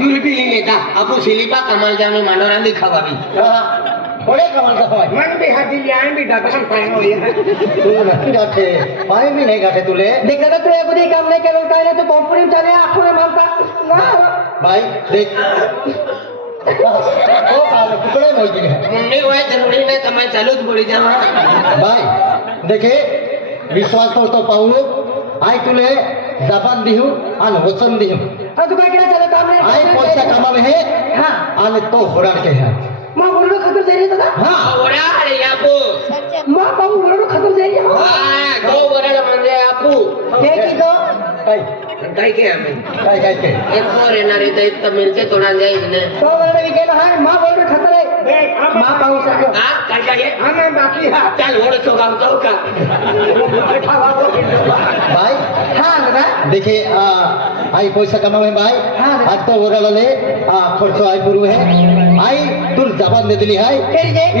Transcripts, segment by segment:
યુરિપી લઈ લેતા. આપણું સિલિપા કમલ જાને માંડોરા ની ખવાવી. બડે કમલ તો હોય મન બી હાથી લે આઈ બી ડાકન પાઈનો યે તું નથી ગાઠે પાઈ બી નહીં ગાઠે તુલે દેખ તો એ બધી કામ નહીં કેલું કાઈ ને તું ચાલે આખું ને મારતા ના. ભાઈ દેખ. ઓ કાલે કુકડે મોજી ને મુન્ની હોય જરૂરી ને તમે ચાલુ જ બોલી જાવા. ભાઈ દેખે વિશ્વાસ તો પાવું આય તુલે જબાન દીહું અને વચન દીહું. ಅದುಕಾಗಿ ಕೇಳ ಚಲ ಕಾಮ ನೇ ಆಯ ಪೋಚ ಕಾಮ ಮೇ ಹಾ ಆನೆ ತೋ ಹೊರಡ के है। माँ बोलनो खतर जाई रे दादा हाँ। ओरा अरे यापू माँ बाबू बोलनो खतर जाई रे हाँ गो वरड म्हणजे आपू। हे किदो काय काय के आम्ही काय काय के। एक मोर येणार आहे तर तर मिळते तोडा जाईल ना तो वरड मी केला हाय माँ बोलनो खतर आहे बे माँ पाहू शकतो हा काय काय हा नाही बाकी हा। चल ओढतो गाव जाऊ का बैठा भाई। हाँ दादा देखिए आई पैसा कमावे भाई? आज तो वो लले आ खर्च आई पुरु है। आई तुर जबान दे दिली है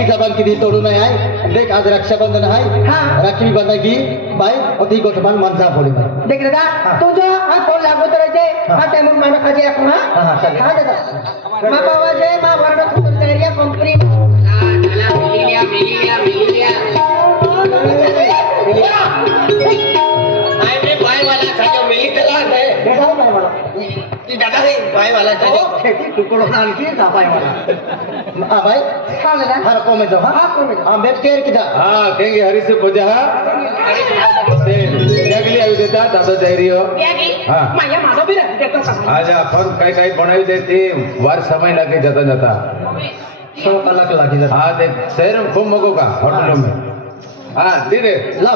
ई जबान की दी तोड़ू नहीं आई देख आज रक्षाबंधन है। राखी बंधन की भाई अति गतमान मन जा बोली भाई देख दादा तू जो हाथ पर लागो तो जे हाथ टाइम मन खा जे अपना हां चल। खा जा बाबा जे मां दादा है बाय वाला साजो खेती टुकड़ो नालकी दापाय वाला आ भाई हा दादा हर को में जो हा हां कोण हां बेट केर किदा હા કેંગે હરીસે પૂજા તે જગલી આવી દેતા દાદો જઈ રહ્યો यागी हा. माझ्या माझा बी राहते देतो का આજે આ ફોન કઈ કઈ બનાવી દે તે વાર સમય લાગે જતા જતા सौ कलाक लागी जा હા તે શહેર में खूब मगो का होटलों में हाँ धीरे ला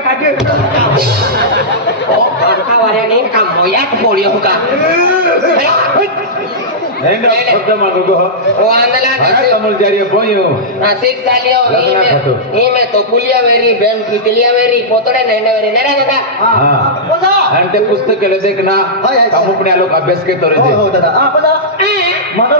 yang kadir. Oh, bangka warenin kang boyak boleh hukum. Ayo, ಹೆಂಗ ಶಬ್ದ ಮಾಡ್ಬೇಕು ಕಮಲ್ ಜಾರಿಯ ಬೋಯು ನಾಸಿಕ್ ಚಾಲಿಯೋ ನೀಮೆ ತೋ ಪುಲಿಯವೇರಿ ಬೆನ್ ಕಿಲಿಯವೇರಿ ಪೋತಡೆ ನೆಂಡವೇರಿ ನೆರಗದ ಅಂತೆ ಪುಸ್ತಕ ಲೆದೆಕನ ಕಮುಪನೆ ಲೋಕ ಅಭ್ಯಾಸ ಕೆ ತೋರಿದೆ ಹೌದಾ ಆ ಪದ ಮಗಳ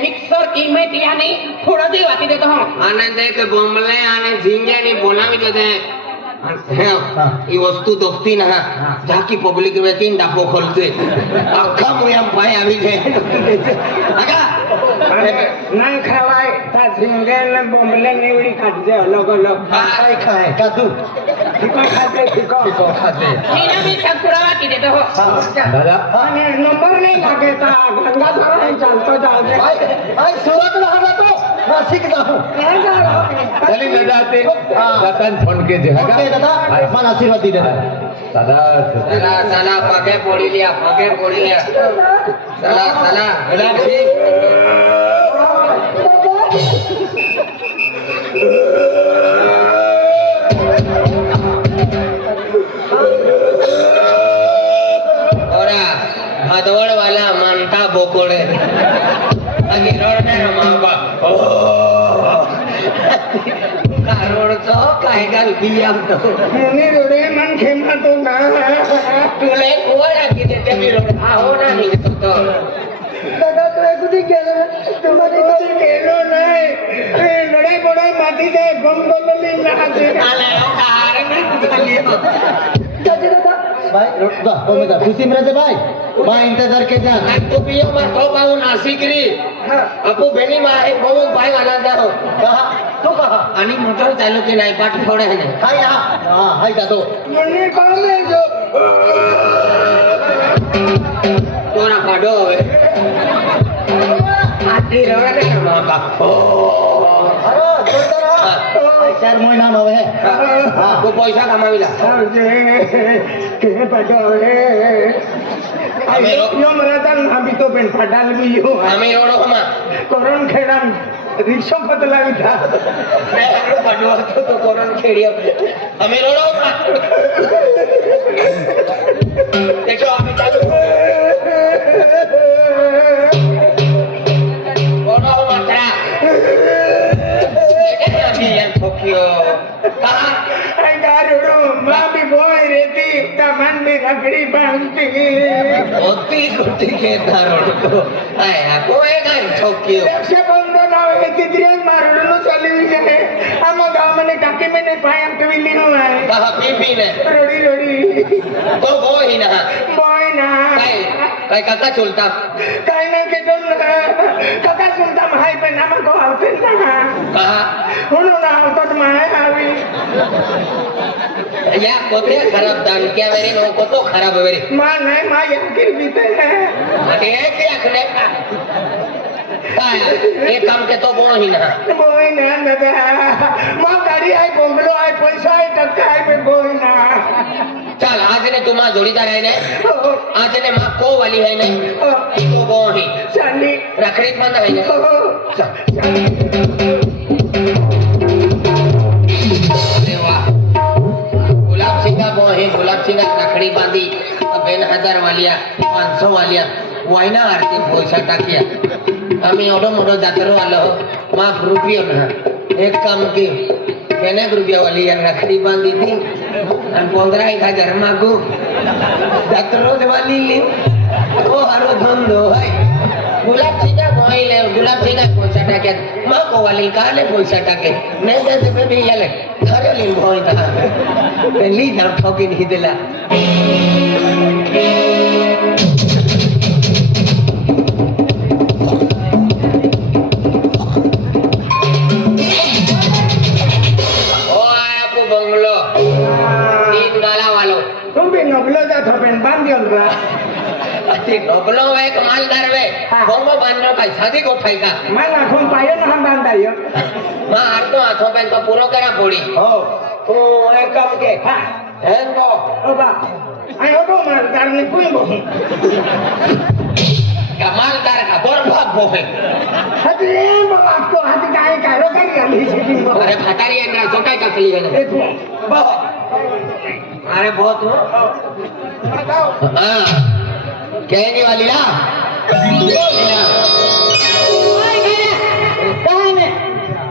ಮಿಕ್ಸರ್ ಕೀಲ್ ಮೈ ತಿಯಾನಿ ಥೋಡದೇ ವಾತಿದೆ ತೋ ಅನೆ ದೇಕ ಬೊಂಬಲೆ ಅನೆ ಜಿಂಗೆ ನಿ ಬೋಲಾವಿ ಜದೆ ಈ વસ્તુ દોખતી ના જાકી પબ્લિક વેકિંગ ડાપો ખોલતે આખા મોયા ભાઈ આવી જાય આગા. ના ખવાય. તા ઝીંગે બોમલે નીવડી કાઢજે અલગ અલગ. ખાય ખાય. કાધું নম্বর নেই লাগে তা গঙ্গা ধর নেই চলতো যাবে ভাই সুরত লাগা তো मासिक ना हो चले न कारोडचो काय घाल बियाम तो मुनी रोडे मन खेमा तो ना तुला एक ओळा किती ते मी रोड आहो ना निघतो तो दादा तुला कुठे गेलं तुम्हाला कुठे गेलो नाही ते लढाई बडाई माती जाय बम बोलली नाचे आला हो कार में झाली ભાઈ વાહ તો મેં ખુશી મરે છે ભાઈ માં ઇંતજાર કે જા તો પીઓ માં તો બાઉ નાસી કરી. અપુ બેની માં એક બહુ ભાઈ આનંદારો કહા તો કહા? આની મોટર ચાલુ કે નહીં પાટ ફોડે ને હાય ના હા હાય કા તો. મને કામે જો? તોરા પાડો હવે? આતી રવાના માં બાપો અરે જોતરા રહો. આ ચાર મહિનાનો હવે હા તું પૈસા કમાવી લા આવજે કે પટાવે અમે રો- યો મરાતા નાબી તો પેન પટાલ બી યો અમે રોડો માં કરણ ખેડામ રિક્ષો બદલાવી થા મેં આપણું પડ્યું હતું તો કોરોન ખેડી लकड़ी बनती। होती कुटी के दारुण आया कोई काय ठोकी रक्षाबंध नावे किद्रियन मारुडनु चालली आहे आम गामने टाकी मेने पाय अंतविली नु आहे हा। पीपी ने? रोडी रोडी। तो वो ही ना। बोई ना। काय काय कता चोलता। काय ना के दोन कता चोलता माय पे ना मैं मको आवते ना। कहा? हुनु ना आवतात माय आवी। ಯಾ ಕೊತ್ರೆ ಖರಾಬ್ ದಾನ್ ಕ್ಯಾವೇರಿ ನೋವು ಕೊತ್ತು ಖರಾಬ್ ಅವೇರಿ ಮಾ ನೈ ಮಾ ಯಕಿನ್ ಬೀತೆ ಅದೇ ಕ್ಯಾಕ್ಲೆ एक काम के तो बोलो ही ना। बोई ना दादा तो माँ गाड़ी आई बंगलो आई पैसा आई टक्का आई पे बोई ना। चल आज ने तुम जोड़ीदार है ने? आज ने माँ को वाली है ने? को बोही चली रखड़ी बंद है ने? चल। બક્ષીના રાખડી બાંધી બેન હજાર વાલિયા, પાંચસો વાલિયા વાયના આરતી પૈસા ટાક્યા. અમે ઓડો મોડો જાતરો આલો માફ રૂપિયો ના. એક કામ કર્યું એને રૂપિયા વાલિયા રાખડી બાંધી હતી અને પંદરા એક હજાર માગું જાતરો જ વાલી લી. ઓ હારો ધંધો હોય. ગુલાબ સીધા ભોઈ લે ગુલાબ સીધા પૈસા ટાકે માં કો વાલી કાલે પૈસા ટાકે નહીં દે માનનો પૈસાથી ગોઠાઈ કા માર આંખો પાયો ને હમ બાંધા યો માં આટલો આંખો બેન તો પૂરો કરા પૂરી હો. તો એ કામ કે હા. હે તો ઓ બા આ ઓટો માર તારને કોઈ બો. કમાલ તાર કા બરબાદ બોહે હજી वाली ना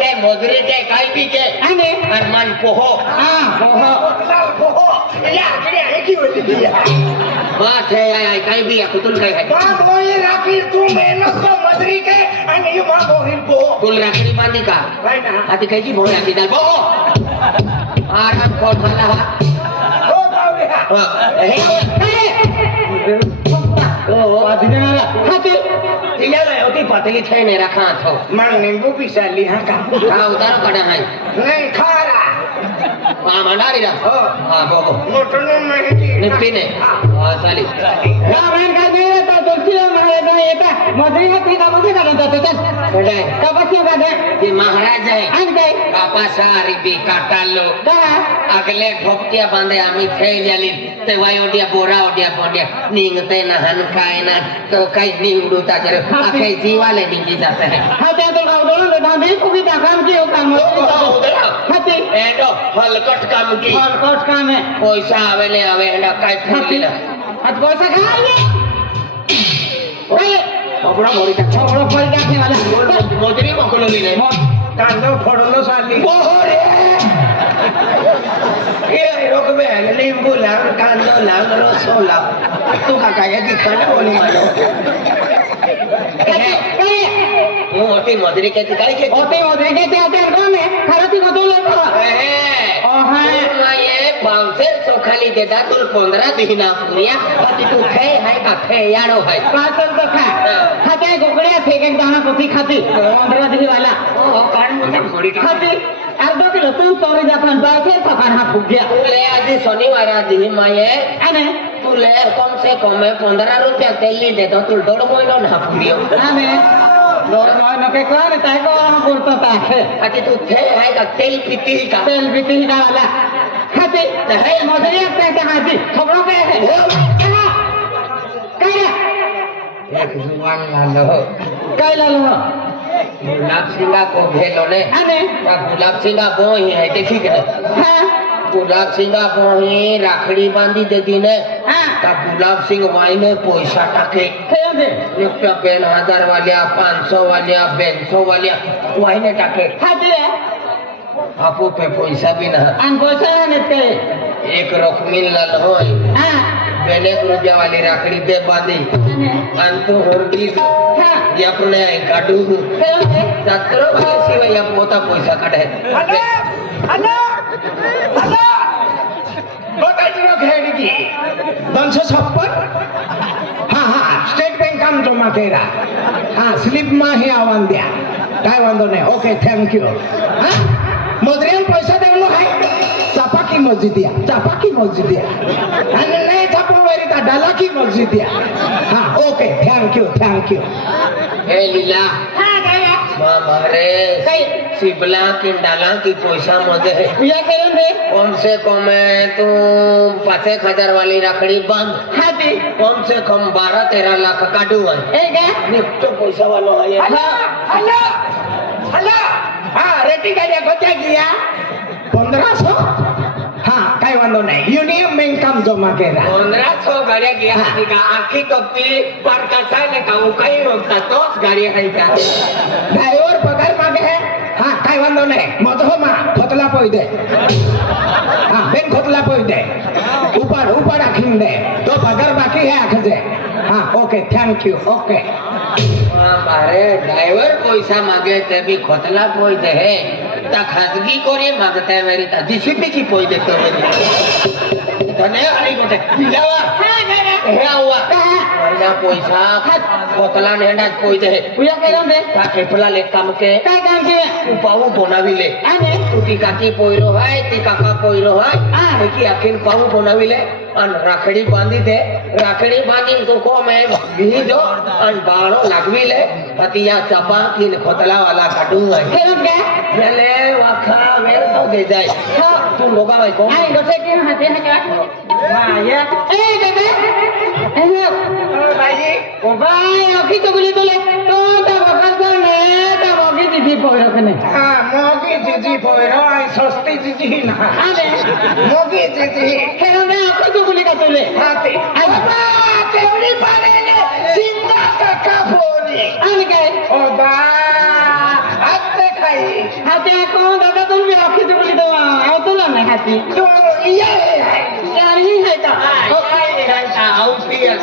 ke, modri ke, kalbi ke. Ane. An man हाँ। Ah, poho. Poho. Ya, kini ane ki hote thi ya. बात है आई आई कहीं भी कुतुल कहीं है। बात वो ये राखी तू मेहनत तो मदरी के अन यू माँ बोहिन को। कुल राखी मानी का। राइट ना। आती कहीं की बोल आती डाल बो आराम हाँ, को भला हा ओ बावले हा। हे ओ आधी ना हाथे પાતળી લાવે ઓતી પાતળી થઈને રાખા. છો મારું લીંબુ येता मजरी हा तुझ्या मजरी घालून जातो तर कपाशी गाड्या ते महाराज आहे आणि काय कापासा रिबी काटालो अगले ढोपटिया बांधे आम्ही खेळ जाली। तेव्हा ओडिया बोरा ओडिया बोड्या। निघते ना हन काय ना तो काही निवडू ताजर आखे जीवाले निघी जात आहे हा त्या तो गावडोळ डांबी कुबी दाखाम की काम तो हाती एडो हलकट काम की। हलकट काम है। पैसा आवेले आवे एडो काय फुटले हात पैसा खाए કપડા મોરી તા મોજરી મોકલો લી રે કાંદો ફોડલો સાલી ઓરે એ રોક બે લીંબુ લાવ કાંદો લાવ રસો લાવ તું કાકા યદી ખાને ઓલી માનો હું મોટી મોજરી કહેતી કાંઈ કે ઓતે ઓતે કે તે આચાર કોને ખરાતી કતો લેતો પાંચસો ચોખાલી દેતા તું પંદરા દિના પૂર્યા બાકી તું ખે હાય કા ખે યાડો હાય પાસલ તો ખા ખાતે ગોકળિયા ફેક એક દાણા પછી ખાતી પંદરા દી વાલા ખાતી અડધો કિલો તું ચોરી જાપન બાય છે પકડ હા ફૂગ્યા તું લે આજે શનિવાર આ દી માયે અને તું લે કમ સે કમ પંદરા રૂપિયા તેલ ની દેતો તું દોઢ મહિનો ના પૂર્યો અને દોર મહિનો કે કોણ તાય કોણ પૂરતો તાખે બાકી તું ખે હાય કા તેલ પીતી કા તેલ બીતી વાલા hati eh maksudnya teh teh hati kobra teh kena kaya ya kesuwan lalu kaya lalu गुलाब सिंगा को भेलो ने अने गुलाब सिंगा बो ही है ते ठीक है। गुलाब सिंगा बो ही राखड़ी बांधी दे दी ने। हाँ। गुलाब सिंह वाई में पैसा टाके। क्या दे एक पेन हज़ार वालिया 500 वालिया 200 वालिया वाई ने टाके। हाँ दे બાપુ પે પૈસા બી ના આમ પૈસા ને તે. એક રકમી લાલ હોય હા. બેને રૂપિયા વાળી રાખડી બે બાંધી. અને? તું હોરડી જે આપણે કાઢું સત્રો ભાઈ સિવાય આ પોતા પૈસા કાઢે. અલે અલે અલે બતાજી નો ઘેર કી 256 હા હા. સ્ટેટ બેંક આમ જમા કર્યા. હા સ્લીપમાં હે આવવાન દ્યા કાઈ વાંધો નહીં. ઓકે થેન્ક યુ હા? मजरे पैसा दे है चापा की मस्जिद दिया चापा की मस्जिद दिया। मस्जिदिया नहीं चापा मेरी ता डाला की मस्जिद दिया। हाँ okay thank you thank you ए लीला हाँ हाँ मामा रे शिबला की डाला की पैसा मज़े या कहीं रे? कम से कम है तू पाँच खदर वाली रखड़ी बंद। हाँ जी। कम से कम बारह तेरह लाख का डू है। निपटो पैसा वालों है। हेलो हेलो हेलो हा रेटी गाड्या कोणत्या घ्या. पंधराशो? हा काय वांधो नाही. युनियन बँक काम जमा केला. पंधरा सौ गाड्या घ्या हा. आणि का आखी कप्पी पार कसा नाही का उकाई रोखता तोच गाडी आहे का? ड्रायव्हर पगार मागे है हा काय वांधो नाही. मजहो मा खोतला पोय दे. हा तो पगार बाकी है हा ओके थँक्यू ओके હા, મારે ડ્રાઈવર પૈસા માગે તે બી ખોતલા પોઈ દે હે તા ખાસગી કોરી માગતા વેરી તા જીસીપી કી પોઈ દેતો વેરી તને આની કોટે જાવા હે આવા महिना पैसा बोतला नेंडा कोई दे। उया के रम बे का एपला ले काम के। काय काम के? बाऊ बना भी ले। अरे टूटी काकी पोइरो है ती काका पोइरो है। आ। की अकिन बना भी ले। अन राखड़ी बांधी दे। राखड़ी बांधी तो को मैं भी जो अन बाणो लगवी ले। पतिया चपा तीन खोतला वाला काटू है। के रम के ले वाखा मेरे तो दे जाए। हाँ। तू लोगा भाई को आई डोसे के हाथे है क्या? वाह ये। ए दे दे ભાઈ ઓ ભાઈ, ojito bulito le. Tonta bocazo neta, boquiti tipo lo que ne. હા મોગી જીજી પોયરો આ સસ્તી જીજી ના Ale. મોગી જીજી Que no me ojito bulito tú le. હાથી Ay, બાબા કેવડી પાડે ને સિંગા કાકા ફોની Ale que. ઓ બા હાથે ખાઈ Hati aku dapat tuh biar ojito bulito. Aku tuh lah naik hati. તો ઈયા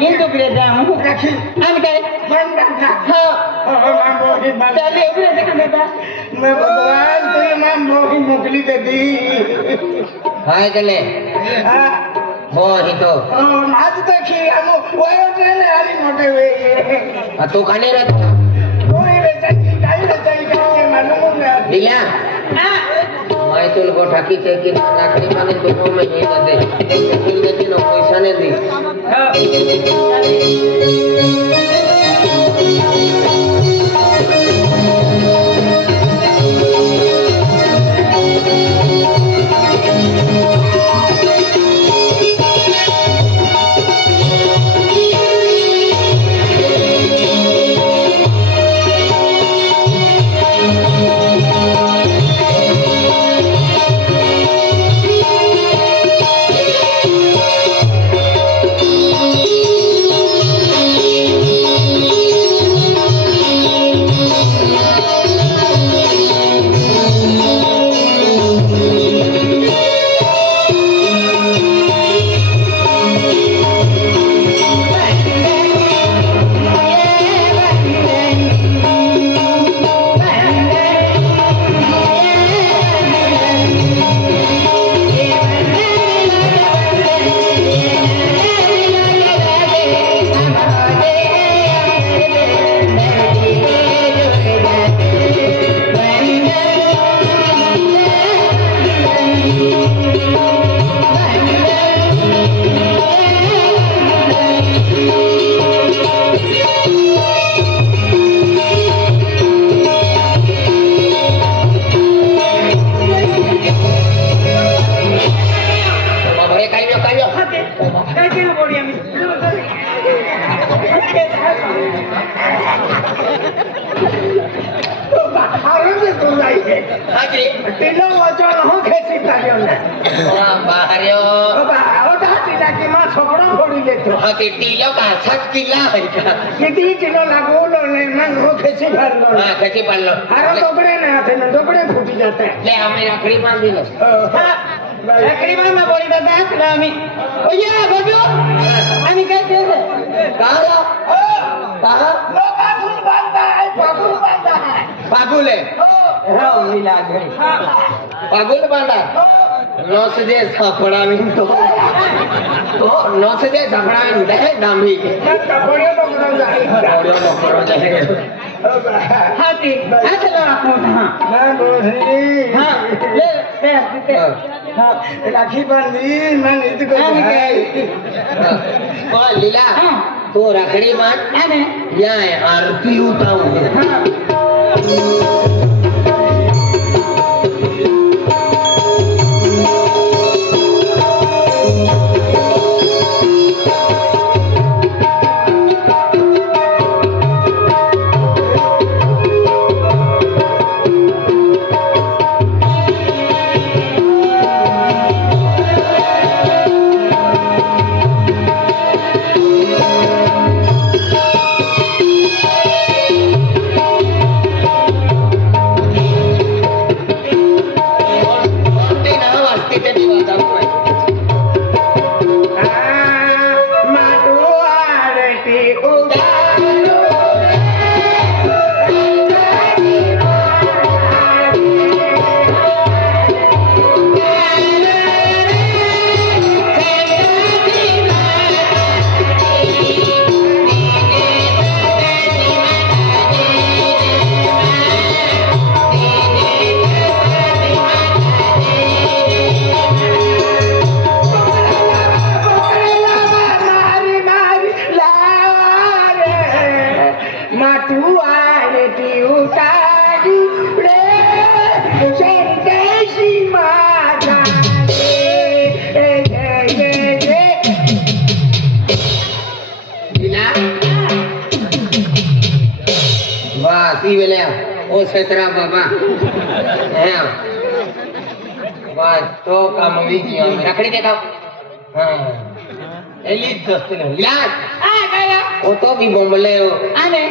ఎందుకు లేదాము అందుకే ભગવાન તું એમાં મોહી મોકલી દીધી હા એટલે મોહી તો આજ તો ખી આનો વાયો છે ને આલી મોટે વે આ તું ખાને રે કોઈ રે ચાઈ કાઈ રે ચાઈ કાઈ માનું ના દિલા હા বাইতুল को ठाकी के कि राखड़ी माने दोनों में ही रहते तो फिर देखिए ना पैसा नहीं दी હાજી ટીલો મોચો હું ખેંચી પાડ્યો ને. વાહ બાહર્યો બાબા ઓઢા ટીલા કે માં છોકરો ફોડી લેતો હા કે ટીલો કા છક ટીલા હઈ કા કીધી ટીલો લાગો લો ને માં હું ખેંચી પાડલો હા ખેંચી પાડલો. હારો ડોબડે ને હાથે ને ડોબડે ફૂટી જાતે. લે અમે રાખડી માં દીલો હા. રાખડી માં માં બોલી દાદા એટલે અમે. ઓયા ગોજો અમે કઈ દે કાળા ઓ કાળા લોકા સુન બાંધતા હે પાગુલ બાંધતા હે. પાગુલે ઓ ઉલી લાગણી પાગુલ બાંડા. લોસ જે સફળાવી તો તો લોસ જે દે ડામી કે. લીલા. તો રાખડી માં અને યાય આરતી ઉતાવું. છેતરા બાબા. હે વાહ તો કામ આવી ગયો કે કામ હા. એલી દસ્તી ને લીલા આ ગયા ઓ તો બી બોમ્બલે આને?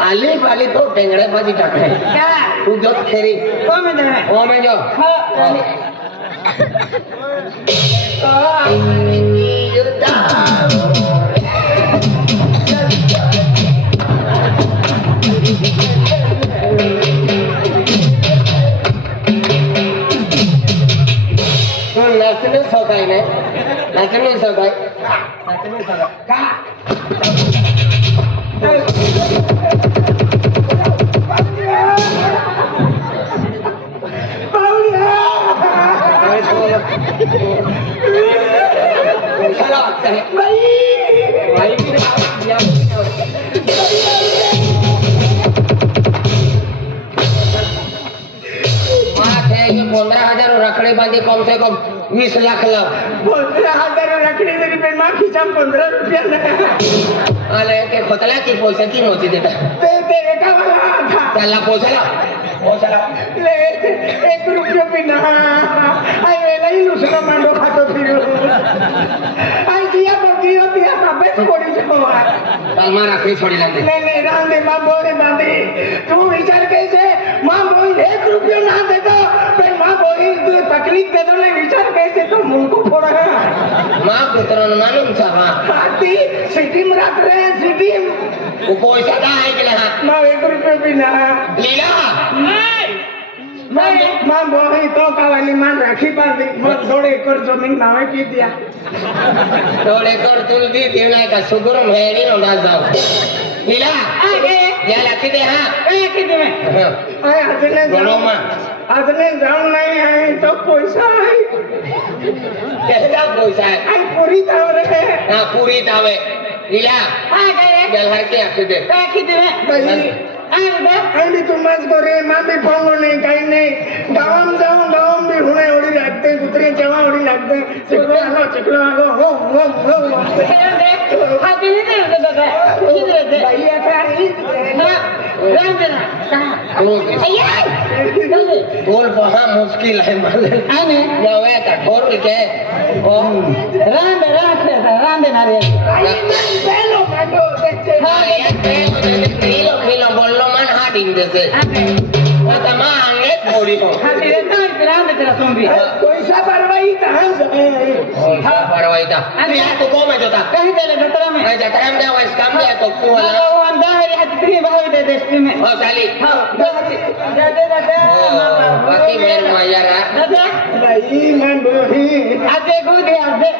આલી પાલી તો ટેંગડે પાછી ટાકે તું જો ખેરી કોમે દે જો. હા. నచ్చలేదు సౌకాయనే నచ్చలేదు సౌకాయ నచ్చలేదు సౌకాయ Mày Mày Mày पाके कम से कम बीस लाख लाओ हजारों लकड़ी मेरी बेमा खिंचा पंद्रह रुपया अरे के खोतला की पैसा की नोची देता चला पैसा ला पैसा ला ले एक रुपया भी ना आई वेला ही दूसरा मांडो खातो फिरो आई दिया बकरी हो दिया सब छोड़ी जाओ मां रखनी छोड़ी लगे नहीं नहीं राम दे मां बोरे बांधी तू विचार कैसे मां बोई एक रुपया ना देता गरीब बेदोले विचार कैसे तो मुंको फोड़ा है? माँ पुत्रन मालूम छवा हाथी सिटी मरात रहे हैं सिटी वो पैसा दा है कि लहा माँ एक रुपये भी ना। लीला? मैं माँ बोली तो कावली माँ रखी बाँध। दी मत थोड़े एकड़ ज़मीन नावे की दिया। थोड़े कर तुल तो दी देना का सुगर मेरी नो डाल जाओ। लीला? हाँ, आगे यार लाखी दे हाँ। ए की दे। हाँ। मैं आ आज ने आपने जान नहीं है तो पैसा है कैसा पैसा है हम पूरी दावे है हां पूरी दावे लीला हां गए गल हर के आके दे आके दे भाई আমি তো মাছ করে মামি পঙ্গনে গাই নেই গাওয়াম যাও গাওয়াম বিহুনে चिकलो आलो हो हो हो बाई आता हीच बोल पहा मुश्किल है कठोर के ओ आई नाही बेलो मांडो त्याचे हा एक पे किलो किलो मोरी को हाँ तेरे तो इंतजार में तेरा सुन भी पैसा भरवाई था पैसा भरवाई था अरे यार तो कौन है जो था कहीं चले खतरा में अरे जतरा में जाओ इस काम में तो क्यों है वो अंधा है यार कितनी भाव दे दे इसमें में हाँ साली हाँ दे दे दे बाकी मेरे माया रहा नहीं मैं આજે ગુદી આવશે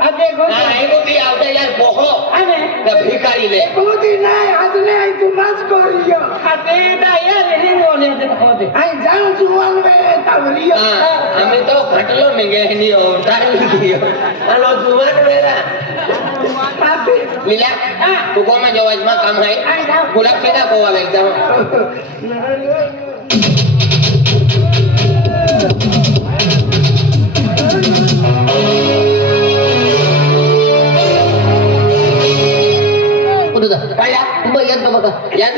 આજે ગુદી. આ ગુદી આવશે યાર બોહો. અને ને ભિખારી લે ગુદી ના આજને આ તું માસ કોરિયો. આજે ના યાર એને ઓલે દે ખોદે આ જાણ જુવાન મે તવરિયો અમે તો ઘટલો મેંગે ની ઓટાર લીધીયો આલો જુવાન મેરા મિલા તું કોમાં જવાજમાં કામ હે? ગુલાબ પેદા કોવા એક્ઝામ Ya